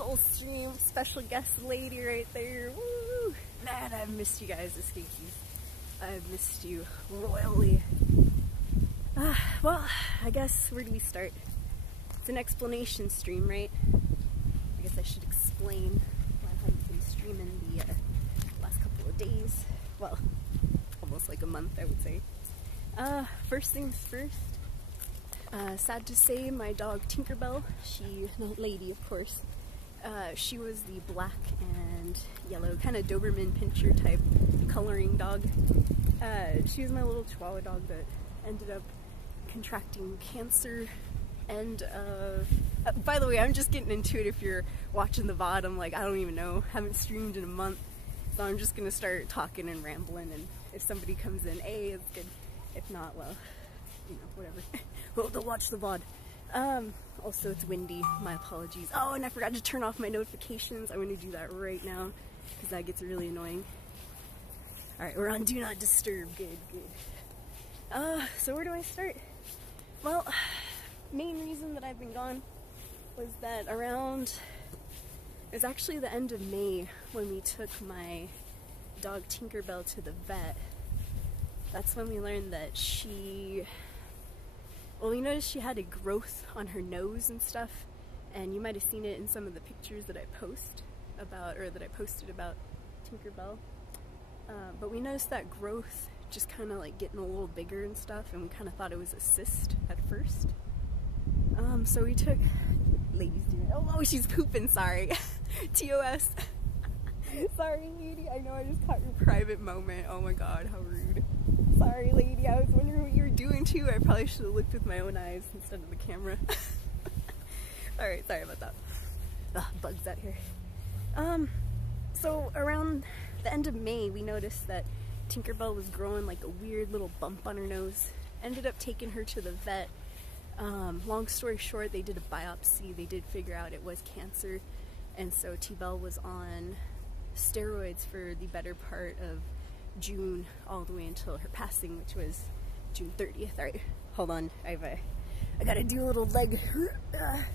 soul stream. Special guest lady right there. Woo! Man, I've missed you guys, Escapees. I've missed you royally. Well, I guess where do we start? It's an explanation stream, right? I guess I should explain why I haven't been streaming the last couple of days. Well, almost like a month, I would say. First things first. Sad to say, my dog Tinkerbell, lady of course, she was the black and yellow, kind of Doberman Pinscher type coloring dog. She was my little Chihuahua dog that ended up contracting cancer. And by the way, I'm just getting into it. If you're watching the VOD, I'm like, I don't even know, haven't streamed in a month, so I'm just gonna start talking and rambling, and if somebody comes in, it's good. If not, well, you know, whatever. Well, they'll watch the VOD. Also, it's windy. My apologies. Oh, and I forgot to turn off my notifications. I'm going to do that right now because that gets really annoying. Alright, we're on Do Not Disturb. Good, good. So where do I start? Well, main reason that I've been gone was that it was actually the end of May when we took my dog Tinkerbell to the vet. That's when we learned that we noticed she had a growth on her nose and stuff, and you might have seen it in some of the pictures that I posted about Tinkerbell. But we noticed that growth just kind of like getting a little bigger and stuff, and we kind of thought it was a cyst at first. So we took, ladies doing, oh, she's pooping, sorry. TOS. Sorry, lady, I know I just caught your private moment. Oh my god, how rude. Sorry, lady, I was wondering what you were doing too. I probably should have looked with my own eyes instead of the camera. Alright, sorry about that. Ugh, bugs out here. So around the end of May, we noticed that Tinkerbell was growing like a weird little bump on her nose. Ended up taking her to the vet. Long story short, they did a biopsy. They did figure out it was cancer. And so T-Bell was on steroids for the better part of June, all the way until her passing, which was June 30th. Alright, hold on. I gotta do a little leg. There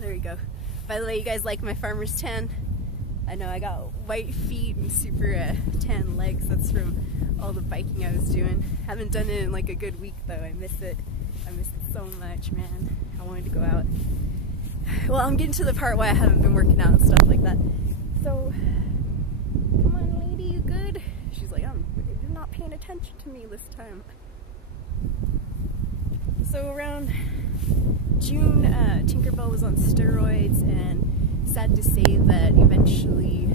we go. By the way, you guys like my farmer's tan? I know I got white feet and super tan legs. That's from all the biking I was doing. Haven't done it in like a good week though. I miss it. I miss it so much, man. I wanted to go out. Well, I'm getting to the part why I haven't been working out and stuff like that. So, come on, lady, you good? She's like, you're not paying attention to me this time. So around June, Tinkerbell was on steroids, and sad to say that eventually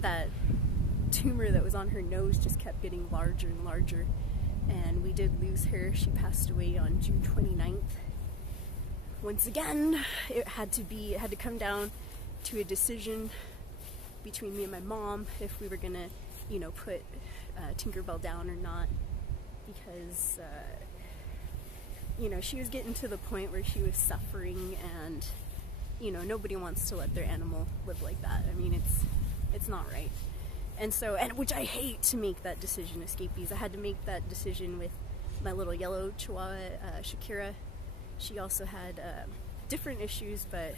that tumor that was on her nose just kept getting larger and larger, and we did lose her. She passed away on June 29th. Once again, it had to come down to a decision between me and my mom if we were gonna, you know, put Tinkerbell down or not, because you know, she was getting to the point where she was suffering, and you know, nobody wants to let their animal live like that. I mean, it's not right. And so, which I hate to make that decision, Escapees. I had to make that decision with my little yellow Chihuahua, Shakira. She also had different issues, but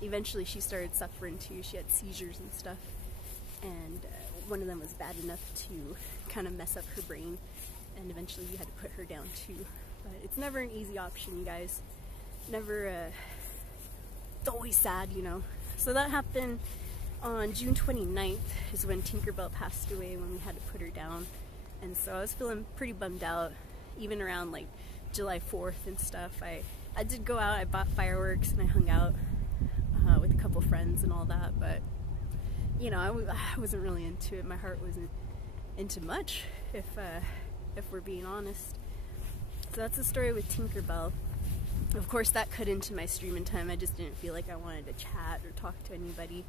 eventually she started suffering too. She had seizures and stuff, and one of them was bad enough to kind of mess up her brain, and eventually we had to put her down too. But it's never an easy option, you guys. Never, it's always sad, you know. So that happened on June 29th is when Tinkerbell passed away, when we had to put her down. And so I was feeling pretty bummed out, even around like July 4th and stuff. I did go out, I bought fireworks, and I hung out with a couple friends and all that, but you know, I wasn't really into it. My heart wasn't into much, if we're being honest. So that's the story with Tinkerbell. Of course, that cut into my streaming time. I just didn't feel like I wanted to chat or talk to anybody.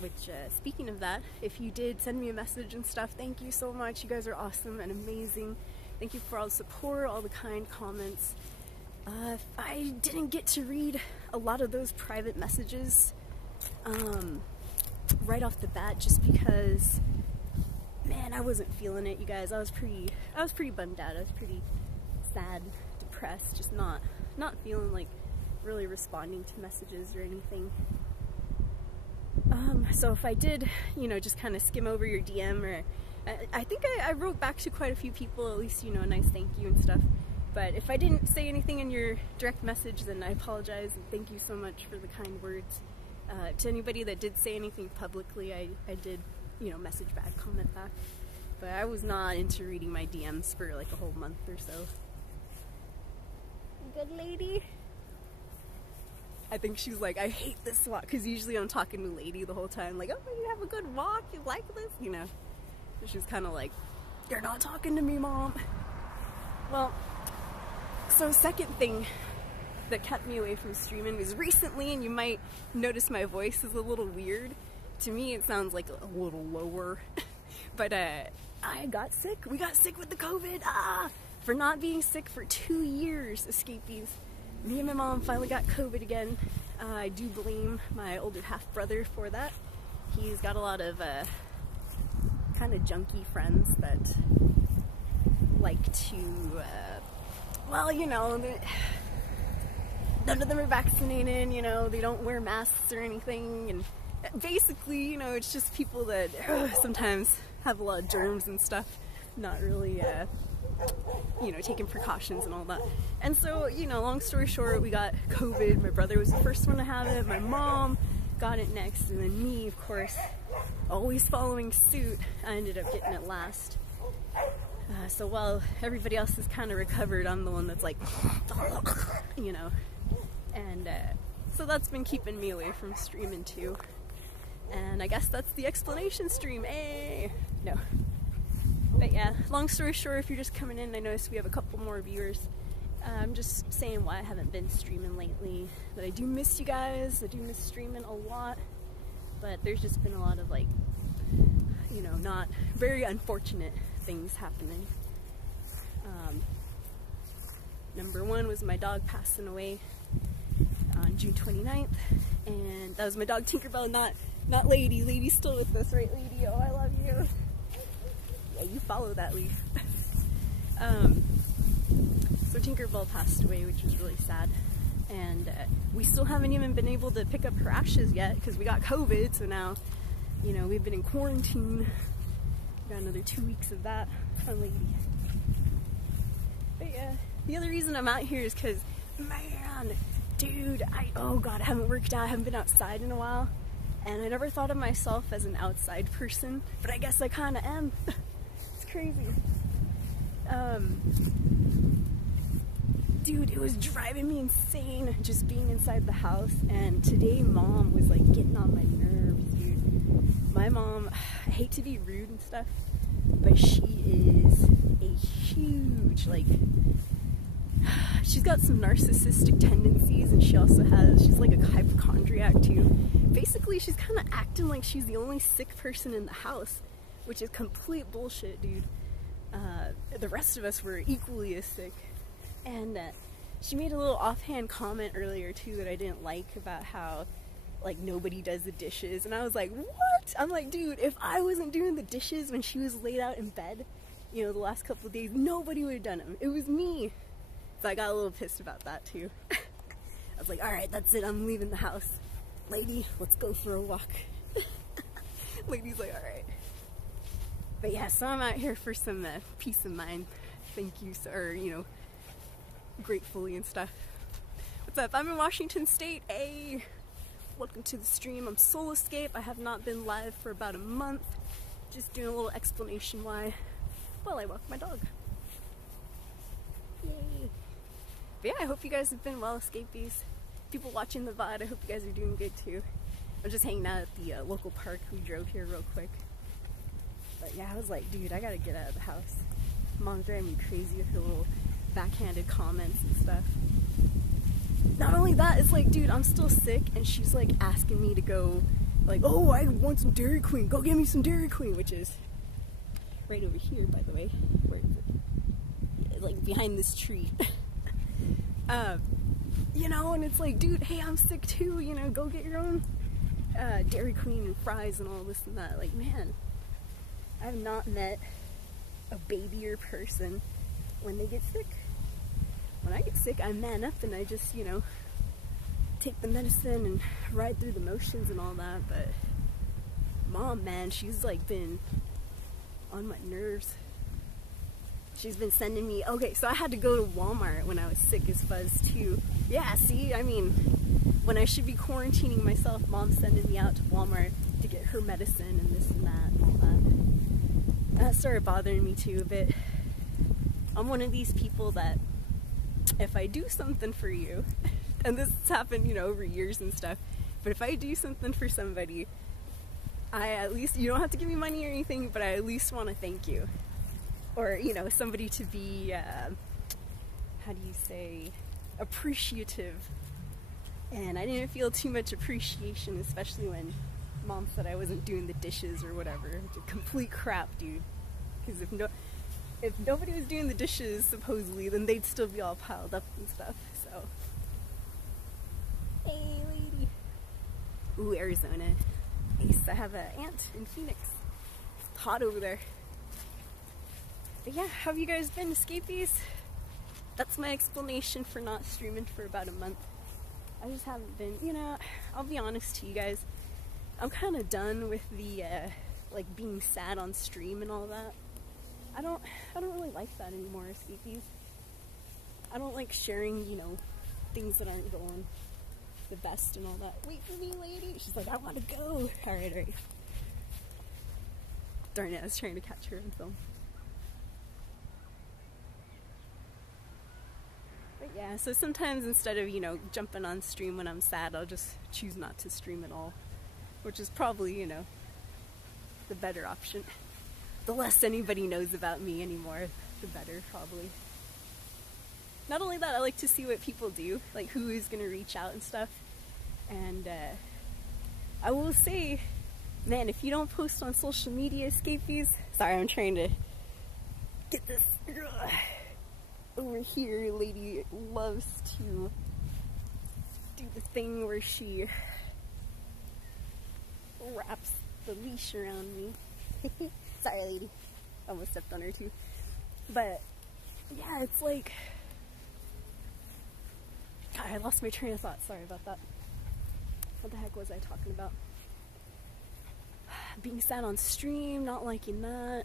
Which, speaking of that, if you did send me a message and stuff, thank you so much. You guys are awesome and amazing. Thank you for all the support, all the kind comments. I didn't get to read a lot of those private messages right off the bat, just because, man, I wasn't feeling it, you guys. I was pretty bummed out. I was pretty sad, depressed, just not feeling like really responding to messages or anything. So if I did, you know, just kind of skim over your DM, or I think I wrote back to quite a few people, at least, you know, a nice thank you and stuff. But if I didn't say anything in your direct message, then I apologize, and thank you so much for the kind words. To anybody that did say anything publicly, I did, you know, message back, comment back. But I was not into reading my DMs for like a whole month or so. Good lady. I think she's like, I hate this walk, because usually I'm talking to Lady the whole time, like, oh, you have a good walk, you like this, you know. And she's kind of like, you're not talking to me, Mom. Well, so second thing that kept me away from streaming was recently, and you might notice my voice is a little weird. To me, it sounds like a little lower. But I got sick. We got sick with the COVID. For not being sick for 2 years, escapees. Me and my mom finally got COVID again. I do blame my older half-brother for that. He's got a lot of kind of junky friends that like to, well, you know, none of them are vaccinated, you know, they don't wear masks or anything, and basically, you know, it's just people that sometimes have a lot of germs and stuff, not really, you know, taking precautions and all that. And so, you know, long story short, we got COVID. My brother was the first one to have it. My mom got it next, and then me, of course, always following suit. I ended up getting it last. So while everybody else is kind of recovered, I'm the one that's like, you know. And so that's been keeping me away from streaming too. And I guess that's the explanation stream. Hey! No. But yeah, long story short, if you're just coming in, I noticed we have a couple more viewers. I'm just saying why I haven't been streaming lately. That I do miss you guys. I do miss streaming a lot. But there's just been a lot of, like, you know, not very unfortunate things happening. Number one was my dog passing away on June 29th. And that was my dog Tinkerbell, not Lady. Lady's still with us, right, Lady? Oh, I love you. Yeah, you follow that leaf. So Tinkerbell passed away, which was really sad, and we still haven't even been able to pick up her ashes yet because we got COVID, so now, you know, we've been in quarantine. Got another 2 weeks of that. Fun lady. But yeah, the other reason I'm out here is because, man, dude, oh god, I haven't worked out, I haven't been outside in a while, and I never thought of myself as an outside person, but I guess I kind of am. It's crazy. Dude, it was driving me insane just being inside the house, and today Mom was like getting on my nerves, dude. My mom, I hate to be rude and stuff, but she is a huge, like, she's got some narcissistic tendencies, and she's like a hypochondriac too. Basically, she's kind of acting like she's the only sick person in the house, which is complete bullshit, dude. The rest of us were equally as sick. And she made a little offhand comment earlier too that I didn't like, about how, like, nobody does the dishes, and I was like, what? I'm like, dude, if I wasn't doing the dishes when she was laid out in bed, you know, the last couple of days, nobody would have done them. It was me. So I got a little pissed about that too. I was like, alright, that's it, I'm leaving the house. Lady, let's go for a walk. Lady's like, alright. But yeah, so I'm out here for some peace of mind. Thank you, sir, you know, gratefully and stuff. What's up? I'm in Washington State. Hey, welcome to the stream. I'm Soul Escape. I have not been live for about a month. Just doing a little explanation why while I walk my dog. Yay. But yeah, I hope you guys have been well, escapees. People watching the VOD, I hope you guys are doing good too. I'm just hanging out at the local park. We drove here real quick. But yeah, I was like, dude, I gotta get out of the house. Mom's driving me crazy with her little backhanded comments and stuff. Not only that, it's like, dude, I'm still sick, and she's like asking me to go, like, oh, I want some Dairy Queen, go get me some Dairy Queen, which is right over here, by the way. Where is it? Like behind this tree. You know, and it's like, dude, hey, I'm sick too, you know, go get your own Dairy Queen and fries and all this and that. Like, man, I've not met a babier person when they get sick. When I get sick, I man up and I just, you know, take the medicine and ride through the motions and all that, but Mom, man, she's like been on my nerves. She's been sending me, okay, so I had to go to Walmart when I was sick as fuzz too. Yeah, see, I mean, when I should be quarantining myself, Mom's sending me out to Walmart to get her medicine and this and that and all that. That started bothering me too a bit. I'm one of these people that if I do something for you, and this has happened, you know, over years and stuff, but if I do something for somebody, I at least, you don't have to give me money or anything, but I at least want to thank you. Or, you know, somebody to be, how do you say, appreciative. And I didn't feel too much appreciation, especially when Mom said I wasn't doing the dishes or whatever. It's a complete crap, dude. Because if nobody was doing the dishes, supposedly, then they'd still be all piled up and stuff, so. Hey, lady. Ooh, Arizona. Ace, I have an aunt in Phoenix. It's hot over there. But yeah, how have you guys been, escapees? That's my explanation for not streaming for about a month. I just haven't been, you know, I'll be honest to you guys. I'm kind of done with the, like, being sad on stream and all that. I don't really like that anymore, escapees. I don't like sharing, you know, things that aren't going the best and all that. Wait for me, lady. She's like, I want to go. Alright, alright. Darn it, I was trying to catch her in film. But yeah, so sometimes instead of, you know, jumping on stream when I'm sad, I'll just choose not to stream at all. Which is probably, you know, the better option. The less anybody knows about me anymore, the better, probably. Not only that, I like to see what people do, like who is going to reach out and stuff. And I will say, man, if you don't post on social media, escapees, sorry, I'm trying to get this over here. Lady loves to do the thing where she wraps the leash around me. Sorry, lady. Almost stepped on her too. But yeah, it's like, God, I lost my train of thought. Sorry about that. What the heck was I talking about? Being sad on stream, not liking that.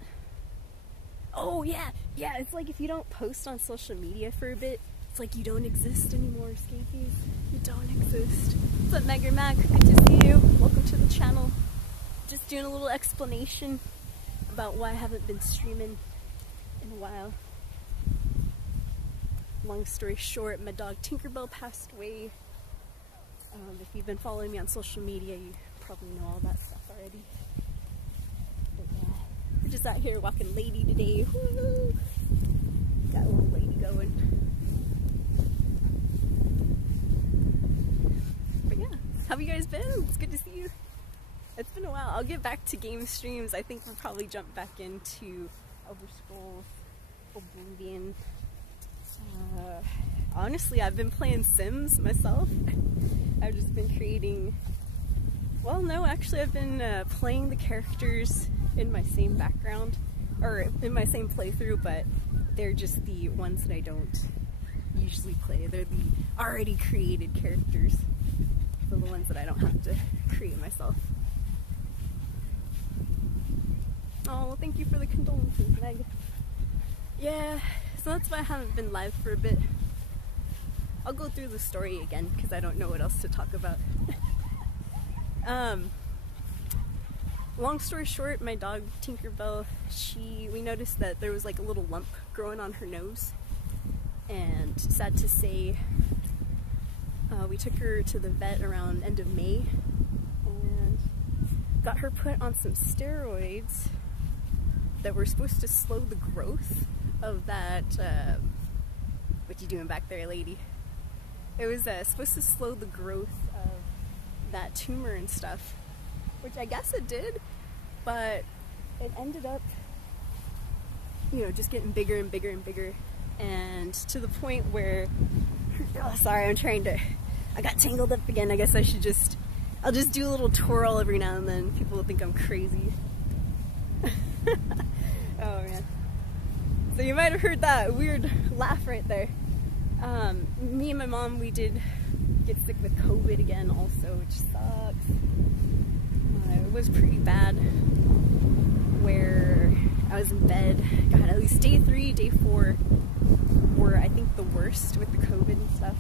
Oh yeah, yeah, it's like if you don't post on social media for a bit, it's like you don't exist anymore, escapees. You don't exist. What's up, Megger Mac? Good to see you. Welcome to the channel. Just doing a little explanation about why I haven't been streaming in a while. Long story short, my dog Tinkerbell passed away. If you've been following me on social media, you probably know all that stuff already. But yeah, we're just out here walking lady today. Woo! Got a little lady going. But yeah, how have you guys been? It's good to see you. It's been a while. I'll get back to game streams. I think we'll probably jump back into Elder Scrolls Oblivion. Honestly, I've been playing Sims myself. I've just been creating, well, no, actually I've been playing the characters in my same background, or in my same playthrough, but they're just the ones that I don't usually play. They're the already created characters. They're the ones that I don't have to create myself. Oh, well, thank you for the condolences, Meg. Yeah, so that's why I haven't been live for a bit. I'll go through the story again because I don't know what else to talk about. Long story short, my dog Tinkerbell, we noticed that there was like a little lump growing on her nose, and sad to say, we took her to the vet around end of May and got her put on some steroids that were supposed to slow the growth of that, what you doing back there, lady? It was supposed to slow the growth of that tumor and stuff, which I guess it did, but it ended up, you know, just getting bigger and bigger and bigger, and to the point where, oh, sorry, I got tangled up again. I guess I'll just do a little twirl every now and then. People will think I'm crazy. Oh man. So you might have heard that weird laugh right there. Me and my mom, we did get sick with COVID again also, which sucks. It was pretty bad where I was in bed. God, at least day 3, day 4 were, I think, the worst with the COVID and stuff,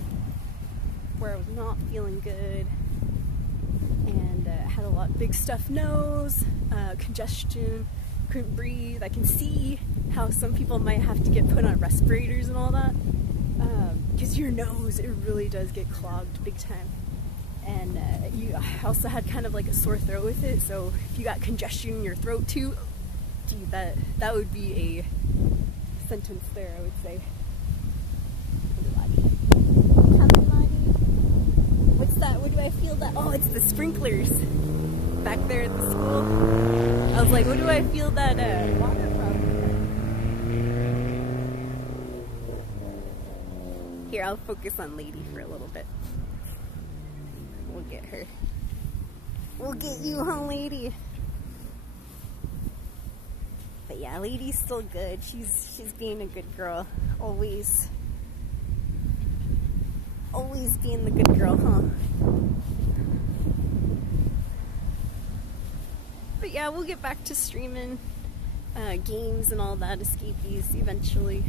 where I was not feeling good and had a lot big stuffed nose, congestion, couldn't breathe. I can see how some people might have to get put on respirators and all that, because your nose, it really does get clogged big time. And I also had kind of like a sore throat with it, so if you got congestion in your throat too, gee, that would be a sentence there, I would say. What's that? What do I feel that? Oh, it's the sprinklers back there at the school. I was like, what do I feel that water from? Here, I'll focus on Lady for a little bit. We'll get her. We'll get you, huh, Lady? But yeah, Lady's still good. She's being a good girl. Always being the good girl, huh? But yeah, we'll get back to streaming games and all that, escapees, eventually.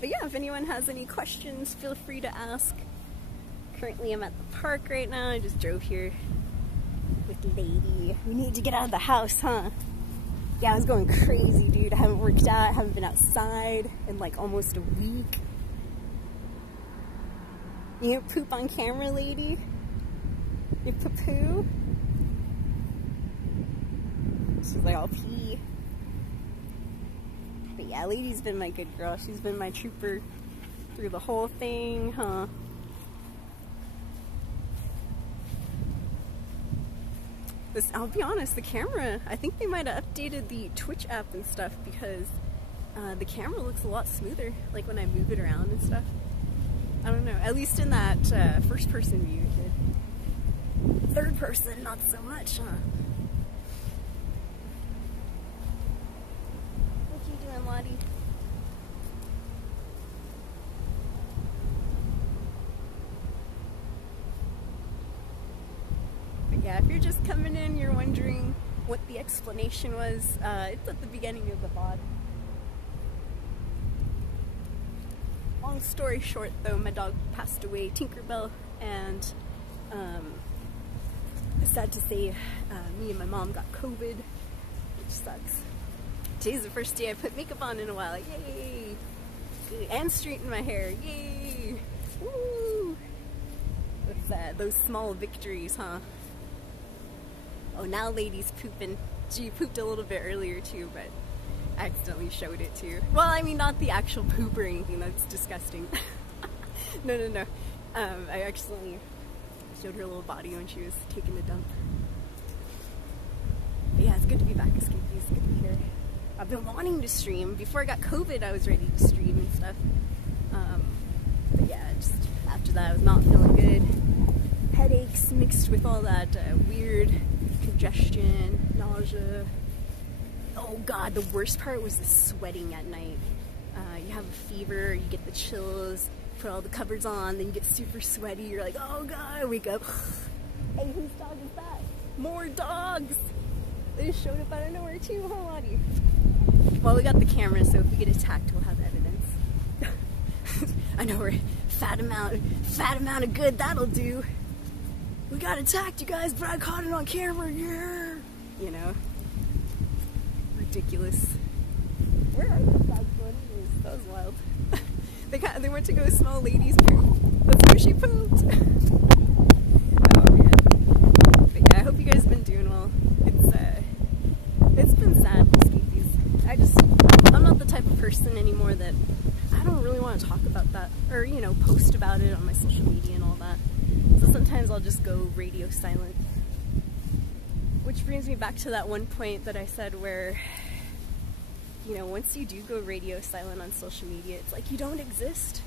But yeah, if anyone has any questions, feel free to ask. Currently I'm at the park right now. I just drove here with Lady. We need to get out of the house, huh? Yeah, I was going crazy, dude. I haven't worked out, I haven't been outside in like almost a week. You gonna poop on camera, Lady? You poo-poo? She's like, I'll pee. But yeah, Lady's been my good girl. She's been my trooper through the whole thing, huh? I'll be honest, the camera, I think they might have updated the Twitch app and stuff, because the camera looks a lot smoother, like when I move it around and stuff. I don't know, at least in that first person view it did. Third person, not so much, huh? What you doing, Lottie? Yeah, if you're just coming in, you're wondering what the explanation was, it's at the beginning of the VOD. Long story short though, my dog passed away, Tinkerbell, and sad to say, me and my mom got COVID, which sucks. Today's the first day I put makeup on in a while, yay! And straightened my hair, yay! Woo! With those small victories, huh? Oh, now Lady's pooping. She pooped a little bit earlier too, but I accidentally showed it too. Well, I mean, not the actual poop or anything, that's disgusting. No. I accidentally showed her little body when she was taking a dump. But yeah, it's good to be back, Escapee. It's good to be here. I've been wanting to stream. Before I got COVID, I was ready to stream and stuff. But yeah, just after that, I was not feeling good. Headaches mixed with all that weird congestion, nausea. Oh god, the worst part was the sweating at night. You have a fever, you get the chills, put all the covers on, then you get super sweaty, you're like, oh god, I wake up. Hey, whose dog is that? More dogs! They just showed up out of nowhere too, huh, Lottie? Well, we got the camera, so if we get attacked, we'll have evidence. I know, we're fat amount of good, that'll do. We got attacked, you guys, but I caught it on camera, yeah! You know? Ridiculous. Where are those dogs going? That was wild. They went to go smell Lady's poop. That's where she pooped. Oh man. But yeah, I hope you guys have been doing well. It's been sad, escapees. I'm not the type of person anymore that I don't really want to talk about that, or, you know, post about it on my social media and all that. So sometimes I'll just go radio silent. Which brings me back to that one point that I said where, you know, once you do go radio silent on social media, it's like you don't exist.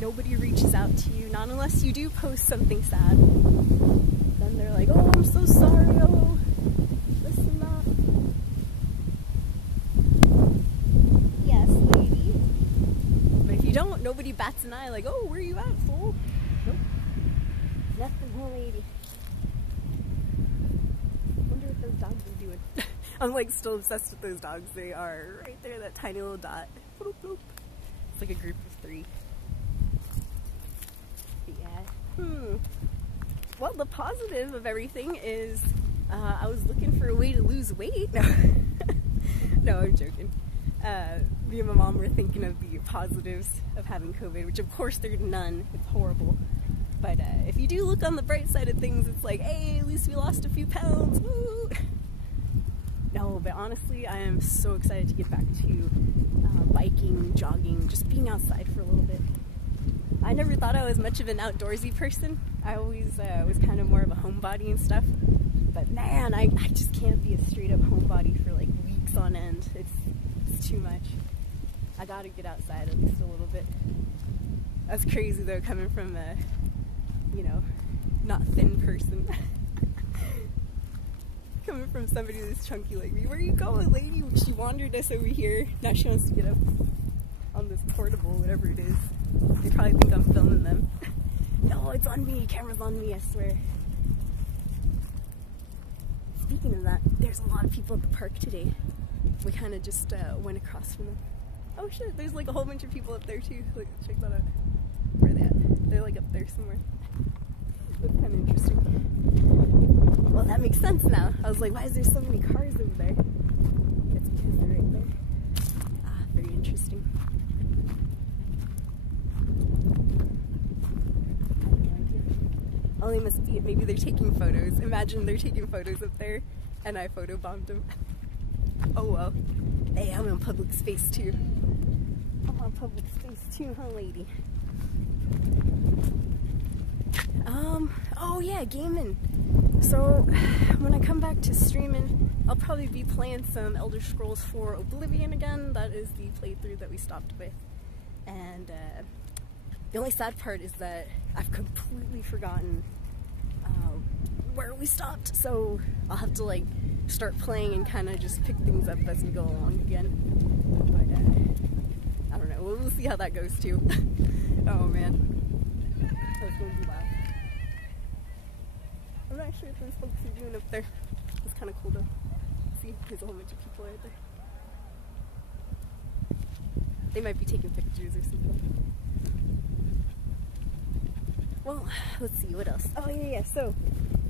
Nobody reaches out to you, not unless you do post something sad. Then they're like, oh, I'm so sorry, oh, this and that. Yes, lady. But if you nobody bats an eye like, oh, where you at, fool? Nope. Nothing, whole lady. I wonder what those dogs are doing. I'm like still obsessed with those dogs. They are right there, that tiny little dot. Bloop, bloop. It's like a group of 3. But yeah. Well, the positive of everything is I was looking for a way to lose weight. No, no, I'm joking. Me and my mom were thinking of the positives of having COVID, which of course there are none. It's horrible. But if you do look on the bright side of things, it's like, hey, at least we lost a few pounds. Woo! No, but honestly, I am so excited to get back to biking, jogging, just being outside for a little bit. I never thought I was much of an outdoorsy person. I always was kind of more of a homebody and stuff. But man, I just can't be a straight up homebody for like weeks on end. It's too much. I gotta get outside at least a little bit. That's crazy though, coming from a, you know, not thin person. Coming from somebody that's chunky like me. Where you going, lady? She wandered us over here. Now she wants to get up on this portable, whatever it is. They probably think I'm filming them. No, it's on me. Camera's on me, I swear. Speaking of that, there's a lot of people at the park today. We kind of just went across from them. Oh shit, there's like a whole bunch of people up there too. Look, check that out. Where are they at? They're like up there somewhere. That's kind of interesting. Well, that makes sense now. I was like, why is there so many cars over there? It's because they're right there. Ah, very interesting. I have no idea. Oh, they must be, maybe they're taking photos. Imagine they're taking photos up there and I photobombed them. Oh well. Hey, I'm in public space too. I'm on public space too, huh, lady? Oh yeah, gaming. So, when I come back to streaming, I'll probably be playing some Elder Scrolls 4 Oblivion again. That is the playthrough that we stopped with. And, the only sad part is that I've completely forgotten, where we stopped. So, I'll have to, like, start playing and kind of just pick things up as we go along again. But, I don't know. We'll see how that goes, too. Oh, man. That's going to be loud. I'm not sure what those folks are doing up there. It's kind of cool though. See, there's a whole bunch of people right there. They might be taking pictures or something. Well, let's see, what else? Oh yeah, so,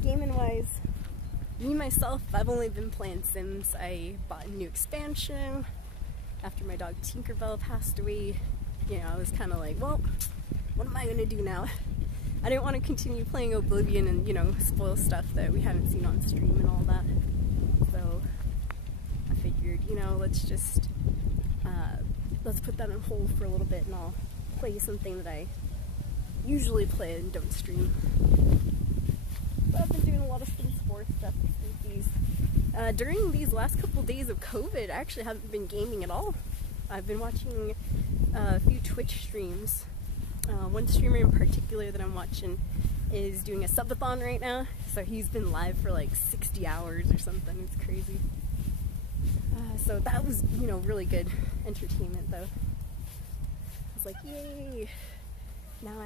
gaming wise, me myself, I've only been playing Sims. I bought a new expansion after my dog Tinkerbell passed away. You know, I was kind of like, well, what am I going to do now? I didn't want to continue playing Oblivion and, you know, spoil stuff that we haven't seen on stream and all that. So, I figured, you know, let's just, let's put that on hold for a little bit and I'll play something that I usually play and don't stream. So I've been doing a lot of Sims 4 stuff with these. During these last couple days of COVID, I actually haven't been gaming at all. I've been watching a few Twitch streams. One streamer in particular that I'm watching is doing a subathon right now, so he's been live for like 60 hours or something. It's crazy. So that was, you know, really good entertainment though. I was like, yay! Now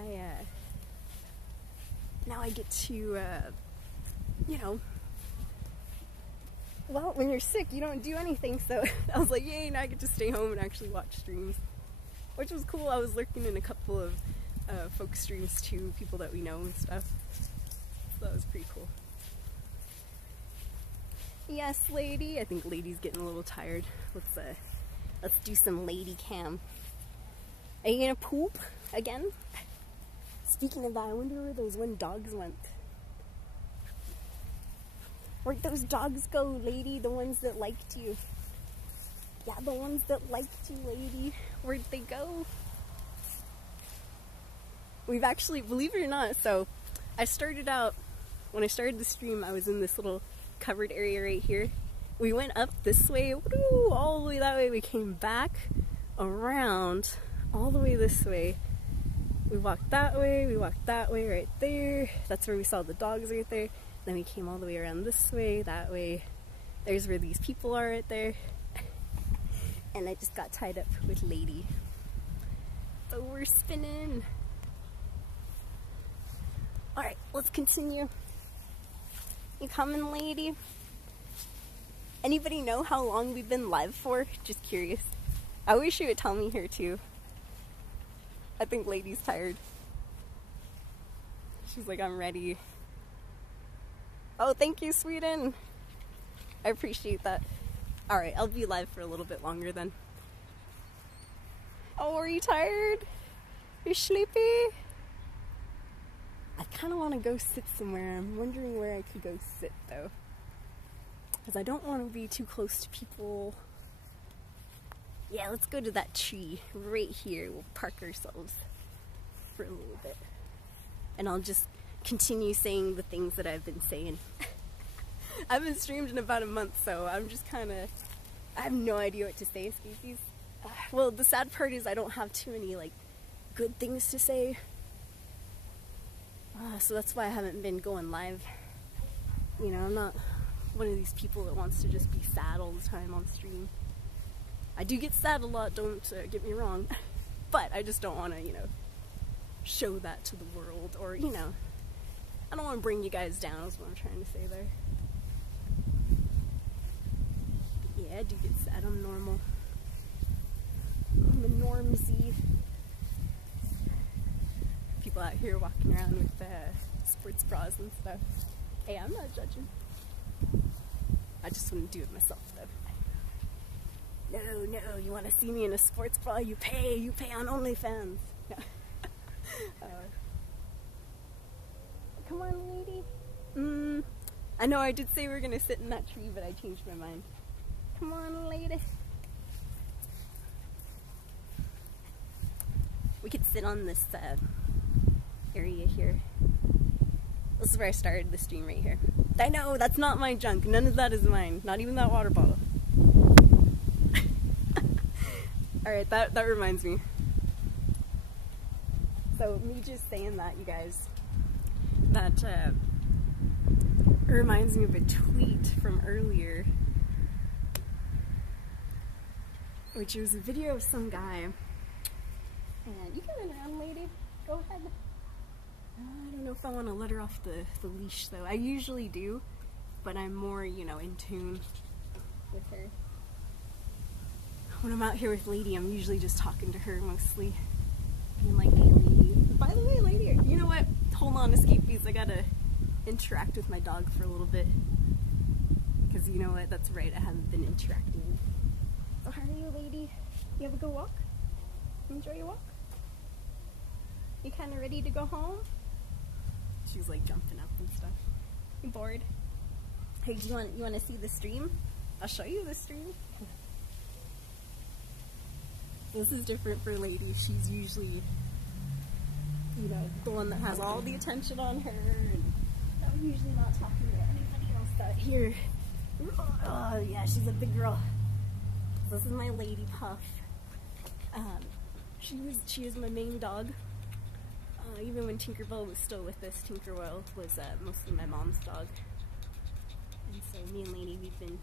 I get to, you know, well, when you're sick, you don't do anything, so I was like, yay, now I get to stay home and actually watch streams. Which was cool. I was lurking in a couple of folk streams too, people that we know and stuff. So that was pretty cool. Yes, lady. I think lady's getting a little tired. Let's do some lady cam. Are you gonna poop again? Speaking of that, I wonder where those one dogs went. Where'd those dogs go, lady? The ones that liked you. Yeah, the ones that liked you, lady. Where'd they go? We've actually, believe it or not, so I started out, when I started the stream, I was in this little covered area right here. We went up this way, woo, all the way that way. We came back around, all the way this way. We walked that way right there. That's where we saw the dogs right there. Then we came all the way around this way, that way. There's where these people are right there. And I just got tied up with lady. Oh, we're spinning. Alright, let's continue. You coming, lady? Anybody know how long we've been live for? Just curious. I wish you would tell me here too. I think lady's tired. She's like, I'm ready. Oh, thank you, Sweden. I appreciate that. Alright, I'll be live for a little bit longer then. Oh, are you tired? You sleepy? I kind of want to go sit somewhere. I'm wondering where I could go sit though. Because I don't want to be too close to people. Yeah, let's go to that tree right here. We'll park ourselves for a little bit. And I'll just continue saying the things that I've been saying. I haven't streamed in about a month, so I'm just kind of... I have no idea what to say, Escapees. Well, the sad part is I don't have too many, like, good things to say. So that's why I haven't been going live. You know, I'm not one of these people that wants to just be sad all the time on stream. I do get sad a lot, don't get me wrong. But I just don't want to, you know, show that to the world. Or, you know, I don't want to bring you guys down is what I'm trying to say there. Yeah, I do get sad. I'm normal. I'm a normsy. People out here walking around with sports bras and stuff. Hey, I'm not judging. I just wouldn't do it myself though. No, you want to see me in a sports bra? You pay on OnlyFans. No. Come on, lady. I know I did say we were gonna sit in that tree, but I changed my mind. Come on, lady. We could sit on this area here. This is where I started the stream right here. I know, that's not my junk. None of that is mine. Not even that water bottle. Alright, that reminds me. So, me just saying that, you guys, that reminds me of a tweet from earlier, which was a video of some guy. And you can run around, lady. Go ahead. I don't know if I want to let her off the leash, though. I usually do, but I'm more, you know, in tune with her. When I'm out here with Lady, I'm usually just talking to her mostly. Being like, hey, lady. By the way, lady, you know what? Hold on, Escapees. I gotta interact with my dog for a little bit. Because you know what? That's right. I haven't been interacting. So how are you, lady? You have a good walk? Enjoy your walk? You kind of ready to go home? She's like jumping up and stuff. You bored? Hey, do you want to see the stream? I'll show you the stream. This is different for Lady. She's usually, you know, the one that has all the attention on her, and I'm usually not talking to anybody else out here. Oh yeah, she's a big girl. This is my Lady Puff. She is my main dog. Even when Tinkerbell was still with us, Tinkerbell was mostly my mom's dog. And so me and Lady, we've been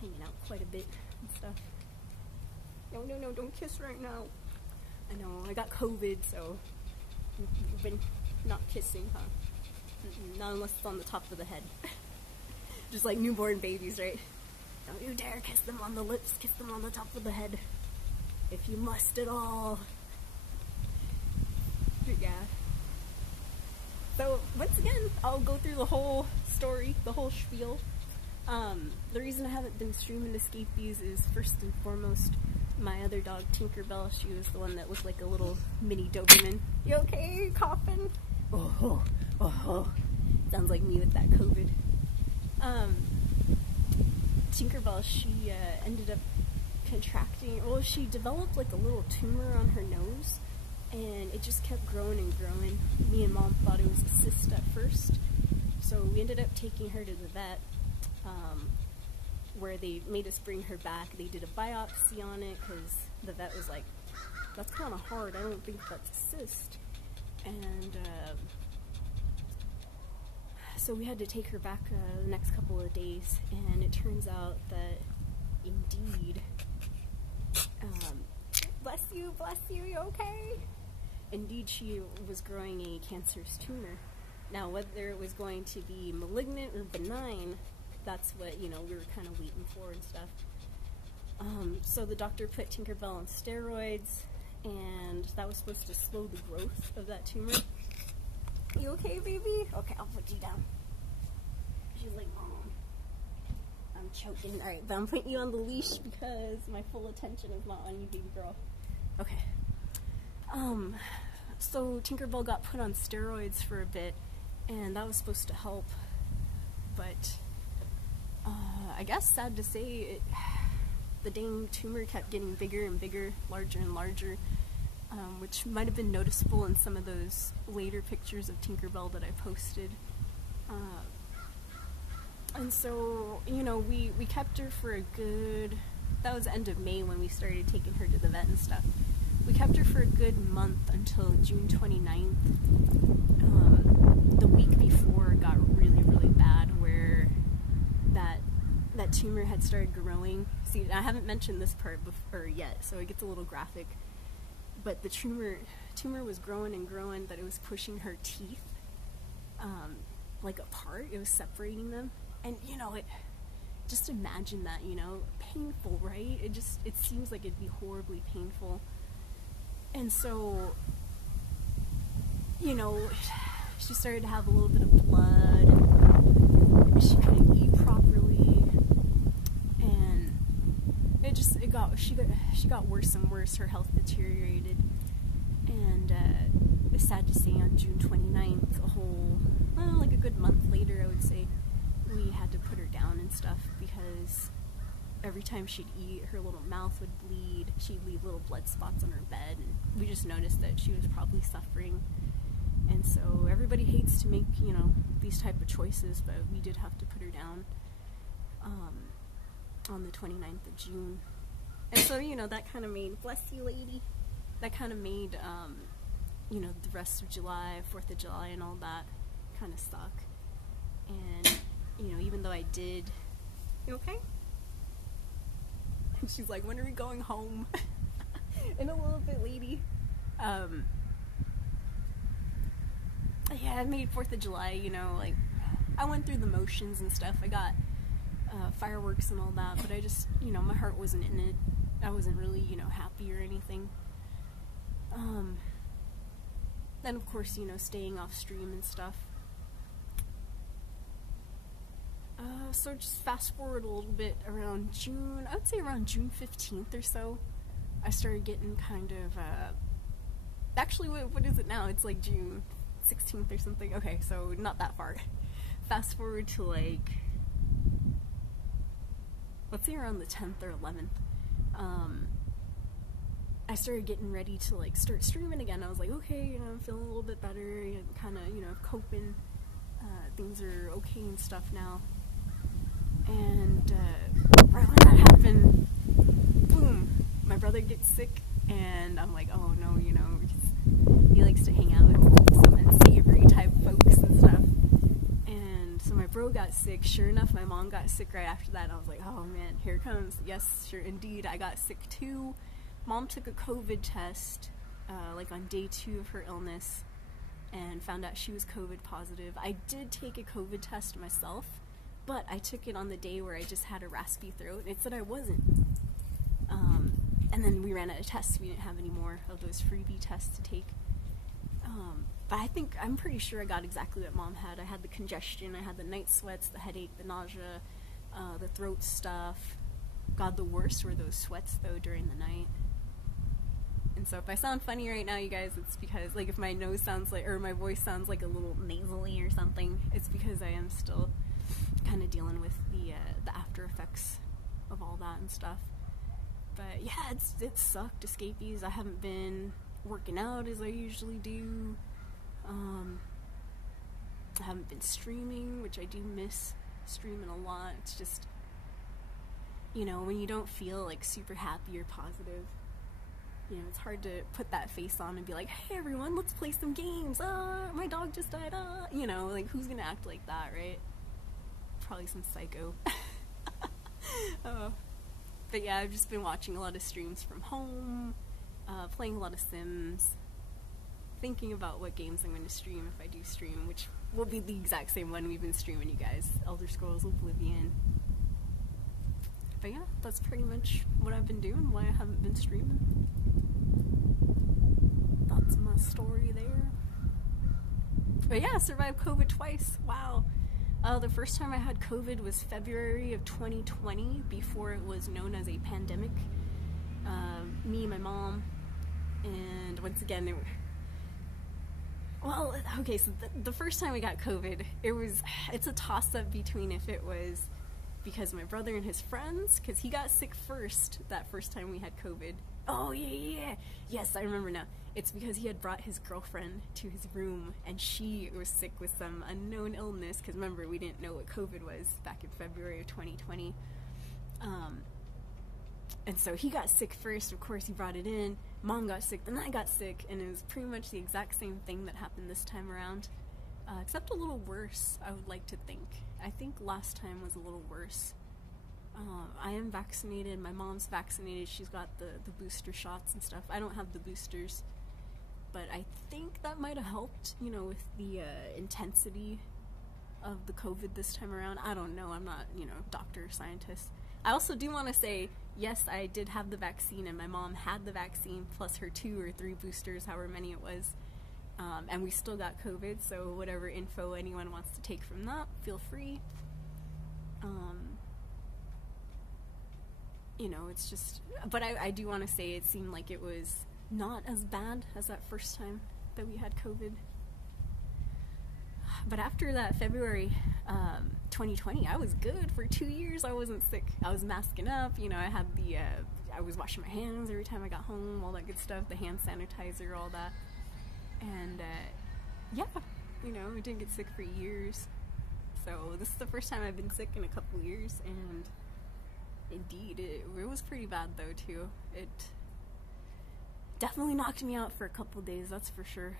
hanging out quite a bit and stuff. No, don't kiss right now. I know, I got COVID, so we've been not kissing, huh? Not unless it's on the top of the head. Just like newborn babies, right? Don't you dare kiss them on the lips, kiss them on the top of the head. If you must at all. But yeah. So, once again, I'll go through the whole story, the whole spiel. The reason I haven't been streaming Escapees is, first and foremost, my other dog, Tinkerbell. She was the one that looked like a little mini Doberman. You okay? You coughing? Oh. Sounds like me with that COVID. Tinkerbell, she ended up contracting, well, she developed like a little tumor on her nose, and it just kept growing and growing. Me and Mom thought it was a cyst at first, so we ended up taking her to the vet, where they made us bring her back. They did a biopsy on it, because the vet was like, that's kind of hard, I don't think that's a cyst. And so we had to take her back the next couple of days, and it turns out that indeed bless you, you okay? Indeed, she was growing a cancerous tumor. Now, whether it was going to be malignant or benign, that's what, we were kind of waiting for and stuff. So the doctor put Tinkerbell on steroids, and that was supposed to slow the growth of that tumor. You okay, baby? Okay, I'll put you down. She's like, Mom, I'm choking. Alright, but I'm putting you on the leash because my full attention is not on you, baby girl. Okay. So Tinkerbell got put on steroids for a bit, and that was supposed to help, but I guess sad to say, the dang tumor kept getting bigger and bigger, larger and larger, which might have been noticeable in some of those later pictures of Tinkerbell that I posted. And so, we kept her for a good, that was the end of May when we started taking her to the vet and stuff. We kept her for a good month until June 29th. The week before it got really, really bad, where that tumor had started growing. See, I haven't mentioned this part before yet, so it gets a little graphic. But the tumor was growing and growing, that it was pushing her teeth like apart. It was separating them, and just imagine that, painful, right? It seems like it'd be horribly painful. And so, she started to have a little bit of blood, and she couldn't eat properly, and she got worse and worse. Her health deteriorated, and it's sad to say, on June 29th, like a good month later, I would say, we had to put her down and stuff, because every time she'd eat, her little mouth would bleed. She'd leave little blood spots on her bed, and we just noticed that she was probably suffering. And so everybody hates to make, these type of choices, but we did have to put her down on the 29th of June. And so, that kind of made, bless you, lady, that kind of made, the rest of July, 4th of July and all that kind of suck. And, even though I did, you okay? And she's like, when are we going home? In a little bit, lady. Yeah, I made 4th of July, like, I went through the motions and stuff. I got fireworks and all that, but I just, my heart wasn't in it. I wasn't really, happy or anything. Then, of course, staying off stream and stuff. So just fast forward a little bit, around June, I would say around June 15th or so, I started getting kind of, actually, what is it now? It's like June 16th or something. Okay, so not that far. Fast forward to, like, let's say around the 10th or 11th, I started getting ready to, like, start streaming again. I was like, okay, I'm feeling a little bit better, and kind of, coping, things are okay and stuff now. And right when that happened, boom, my brother gets sick, and I'm like, oh no, he likes to hang out with some unsavory type folks and stuff. And so my bro got sick. Sure enough, my mom got sick right after that, and I was like, oh man, here it comes. Yes, sure, indeed, I got sick too. Mom took a COVID test, like on day 2 of her illness, and found out she was COVID positive. I did take a COVID test myself, but I took it on the day where I just had a raspy throat, and it said I wasn't. And then we ran out of tests. We didn't have any more of those freebie tests to take. But I'm pretty sure I got exactly what Mom had. I had the congestion, I had the night sweats, the headache, the nausea, the throat stuff. God, the worst were those sweats, though, during the night. And so if I sound funny right now, you guys, it's because, like, if my nose sounds like, or my voice sounds like a little nasally or something, it's because I am still kind of dealing with the after effects of all that and stuff. But yeah, it sucked, escapees. I haven't been working out as I usually do. I haven't been streaming, which I do miss streaming a lot. It's just, when you don't feel like super happy or positive, it's hard to put that face on and be like, hey everyone, let's play some games. My dog just died. Like, who's gonna act like that, right? Probably some psycho. But yeah, I've just been watching a lot of streams from home, playing a lot of Sims, thinking about what games I'm going to stream if I do stream, which will be the exact same one we've been streaming, you guys. Elder Scrolls Oblivion. But yeah, that's pretty much what I've been doing, why I haven't been streaming. That's my story there. But yeah, survived COVID twice. Wow. The first time I had COVID was February of 2020, before it was known as a pandemic. Me, my mom, and once again, well, okay, so the first time we got COVID, it's a toss-up between if it was because my brother and his friends, because he got sick first that first time we had COVID. Oh, yeah. Yes, I remember now. It's because he had brought his girlfriend to his room, and she was sick with some unknown illness, because remember, we didn't know what COVID was back in February of 2020. And so he got sick first, of course he brought it in, Mom got sick, then I got sick, and it was pretty much the exact same thing that happened this time around. Except a little worse, I would like to think. I think last time was a little worse. I am vaccinated, my mom's vaccinated, she's got the booster shots and stuff. I don't have the boosters, but I think that might have helped, you know, with the intensity of the COVID this time around. I don't know, I'm not, you know, doctor or scientist. I also do want to say, yes, I did have the vaccine, and my mom had the vaccine, plus her 2 or 3 boosters, however many it was. And we still got COVID, so whatever info anyone wants to take from that, feel free. You know, it's just, but I do want to say it seemed like it was not as bad as that first time that we had COVID. But after that February 2020, I was good for 2 years. I wasn't sick. I was masking up, you know, I had I was washing my hands every time I got home, all that good stuff, the hand sanitizer, all that. And yeah, you know, I didn't get sick for years. So this is the first time I've been sick in a couple years, and indeed, it was pretty bad though too. It definitely knocked me out for a couple days, that's for sure.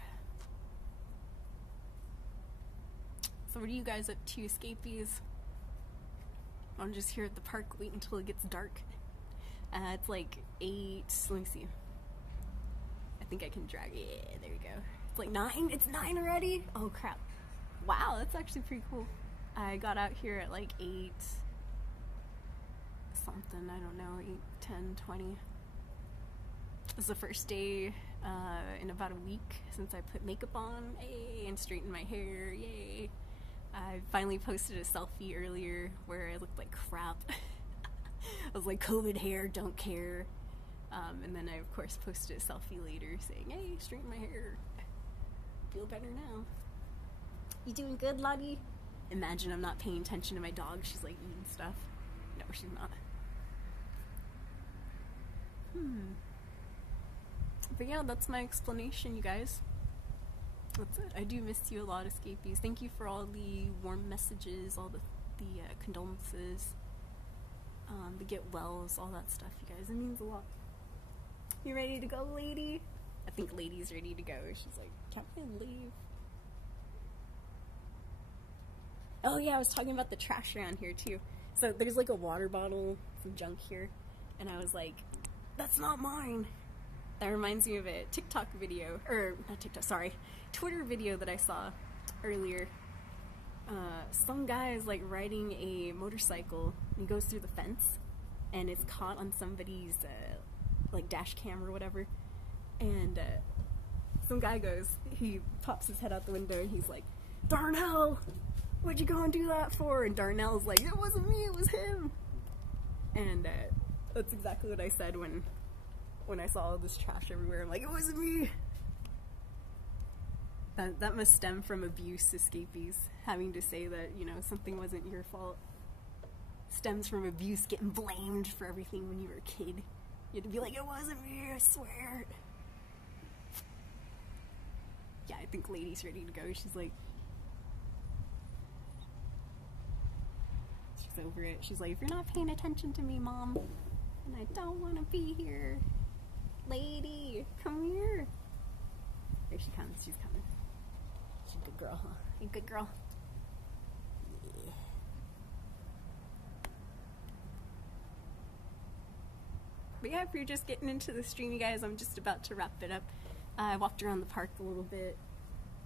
So what are you guys up to, escapees? I'm just here at the park waiting until it gets dark. It's like 8, let me see. I think I can drag it, yeah, there we go. It's like 9, it's 9 already? Oh crap. Wow, that's actually pretty cool. I got out here at like 8 something, I don't know, 8, 10, 20. It's the first day in about a week since I put makeup on, yay, and straightened my hair, yay. I finally posted a selfie earlier where I looked like crap. I was like, COVID hair, don't care. And then I of course posted a selfie later saying, hey, straighten my hair. Feel better now. You doing good, Lottie? Imagine I'm not paying attention to my dog, she's like eating stuff. No, she's not. But yeah, that's my explanation, you guys. That's it. I do miss you a lot, escapees. Thank you for all the warm messages, all the condolences, the get wells, all that stuff, you guys. It means a lot. You ready to go, lady? I think lady's ready to go. She's like, can't we leave? Oh yeah, I was talking about the trash around here too. So there's like a water bottle, some junk here, and I was like, that's not mine. That reminds me of a TikTok video, or not TikTok, sorry, Twitter video that I saw earlier. Some guy is like riding a motorcycle, and he goes through the fence, and it's caught on somebody's like dash cam or whatever, and some guy goes, he pops his head out the window, and he's like, Darnell, what'd you go and do that for? And Darnell's like, it wasn't me, it was him. And that's exactly what I said when I saw all this trash everywhere. I'm like, it wasn't me. That must stem from abuse, escapees. Having to say that, you know, something wasn't your fault. Stems from abuse, getting blamed for everything when you were a kid. You had to be like, it wasn't me, I swear. Yeah, I think lady's ready to go. She's like, she's over it. She's like, if you're not paying attention to me, Mom, and I don't want to be here. Lady, come here. Here she comes, she's coming. She's a good girl, huh? You good girl? Yeah. But yeah, if you're just getting into the stream, you guys, I'm just about to wrap it up. I walked around the park a little bit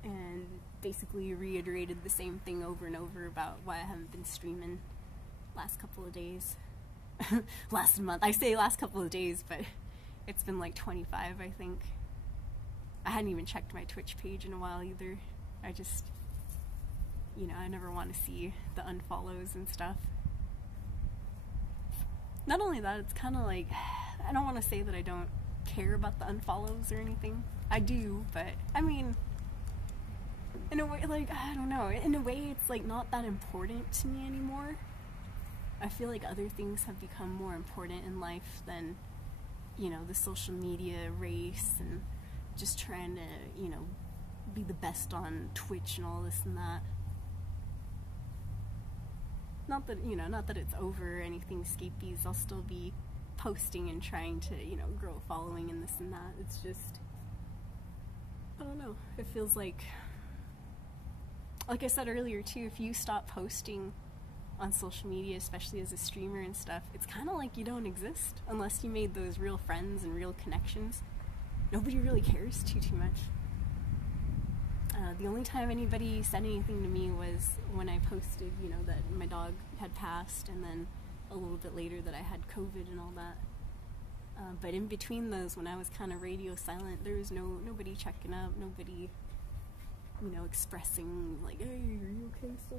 and basically reiterated the same thing over and over about why I haven't been streaming last couple of days. Last month. I say last couple of days, but it's been like 25, I think. I hadn't even checked my Twitch page in a while either. I just, you know, I never want to see the unfollows and stuff. Not only that, it's kind of like, I don't want to say that I don't care about the unfollows or anything. I do, but I mean, in a way, like, I don't know, in a way it's like not that important to me anymore. I feel like other things have become more important in life than, you know, the social media race and just trying to, you know, be the best on Twitch and all this and that. Not that, you know, not that it's over or anything, Scapies. I'll still be posting and trying to, you know, grow a following and this and that. It's just, I don't know. It feels like I said earlier too, if you stop posting on social media, especially as a streamer and stuff, it's kind of like you don't exist unless you made those real friends and real connections. Nobody really cares too much. The only time anybody said anything to me was when I posted, you know, that my dog had passed, and then a little bit later that I had COVID and all that. But in between those, when I was kind of radio silent, there was nobody checking up, nobody, you know, expressing like, hey, are you okay, sir?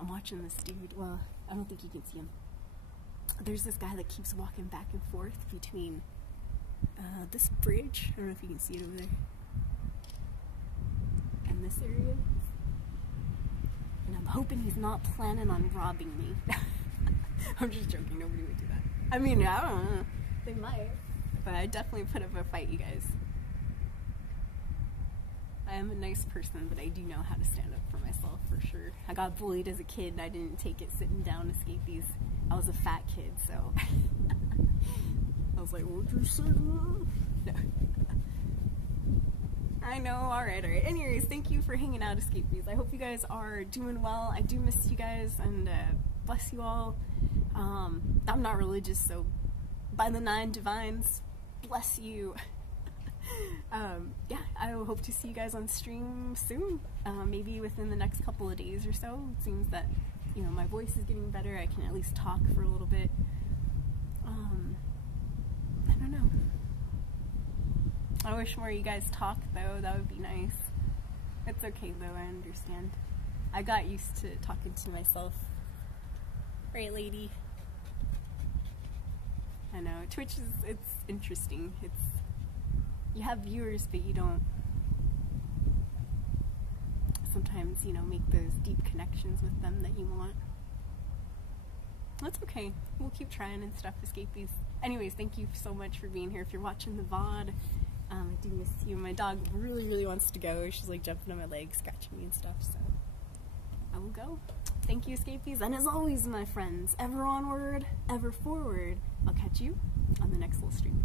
I'm watching this dude. Well, I don't think you can see him. There's this guy that keeps walking back and forth between this bridge. I don't know if you can see it over there. And this area. And I'm hoping he's not planning on robbing me. I'm just joking. Nobody would do that. I mean, I don't know. They might. But I definitely put up a fight, you guys. I am a nice person, but I do know how to stand up for myself, for sure. I got bullied as a kid, and I didn't take it sitting down to Scapies. I was a fat kid, so... I was like, what you say? No. I know, alright. Anyways, thank you for hanging out, Escapees. I hope you guys are doing well. I do miss you guys, and bless you all. I'm not religious, so by the 9 divines, bless you. Yeah, I hope to see you guys on stream soon, maybe within the next couple of days or so. It seems that, you know, my voice is getting better. I can at least talk for a little bit. I don't know. I wish more of you guys talked, though. That would be nice. It's okay, though. I understand. I got used to talking to myself. Right, lady? I know. Twitch it's interesting. You have viewers, but you don't sometimes, you know, make those deep connections with them that you want. That's okay. We'll keep trying and stuff, Escapees. Anyways, thank you so much for being here. If you're watching the VOD, I do miss you. My dog really, really wants to go. She's like jumping on my legs, scratching me and stuff, so I will go. Thank you, Escapees. And as always, my friends, ever onward, ever forward. I'll catch you on the next little stream.